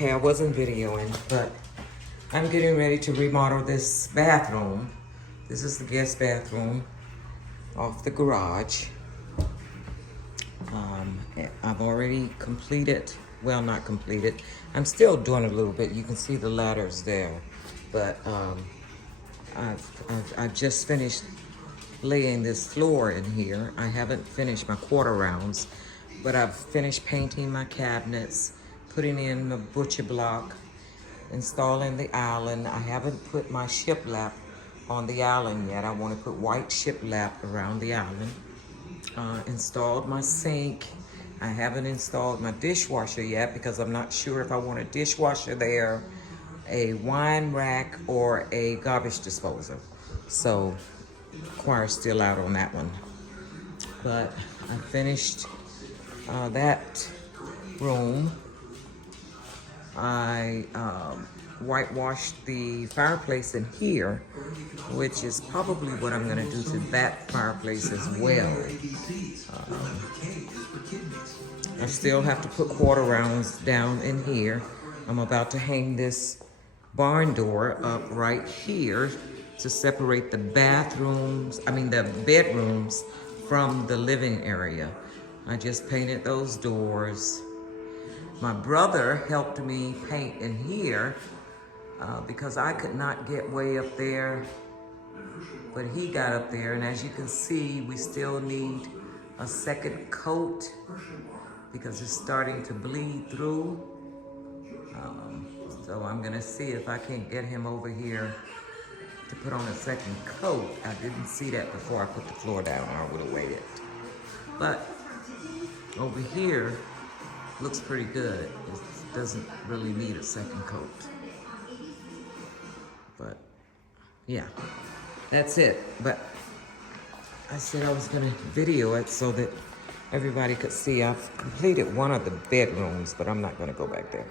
Okay, I wasn't videoing, but I'm getting ready to remodel this bathroom. This is the guest bathroom off the garage. I've already completed, well, not completed. I'm still doing a little bit. You can see the ladders there, but I've just finished laying this floor in here. I haven't finished my quarter rounds, but I've finished painting my cabinets, putting in the butcher block, installing the island. I haven't put my shiplap on the island yet. I want to put white shiplap around the island. Installed my sink. I haven't installed my dishwasher yet because I'm not sure if I want a dishwasher there, a wine rack, or a garbage disposal. So, choir's still out on that one. But I finished that room. I whitewashed the fireplace in here, which is probably what I'm going to do to that fireplace as well. I still have to put quarter rounds down in here. I'm about to hang this barn door up right here to separate the bedrooms from the living area. I just painted those doors. My brother helped me paint in here because I could not get way up there, but he got up there, and as you can see, we still need a second coat because it's starting to bleed through. So I'm gonna see if I can't get him over here to put on a second coat. I didn't see that before I put the floor down, or I would have waited. But over here, looks pretty good. It doesn't really need a second coat. But yeah, that's it. But I said I was gonna video it so that everybody could see. I've completed one of the bedrooms, but I'm not gonna go back there.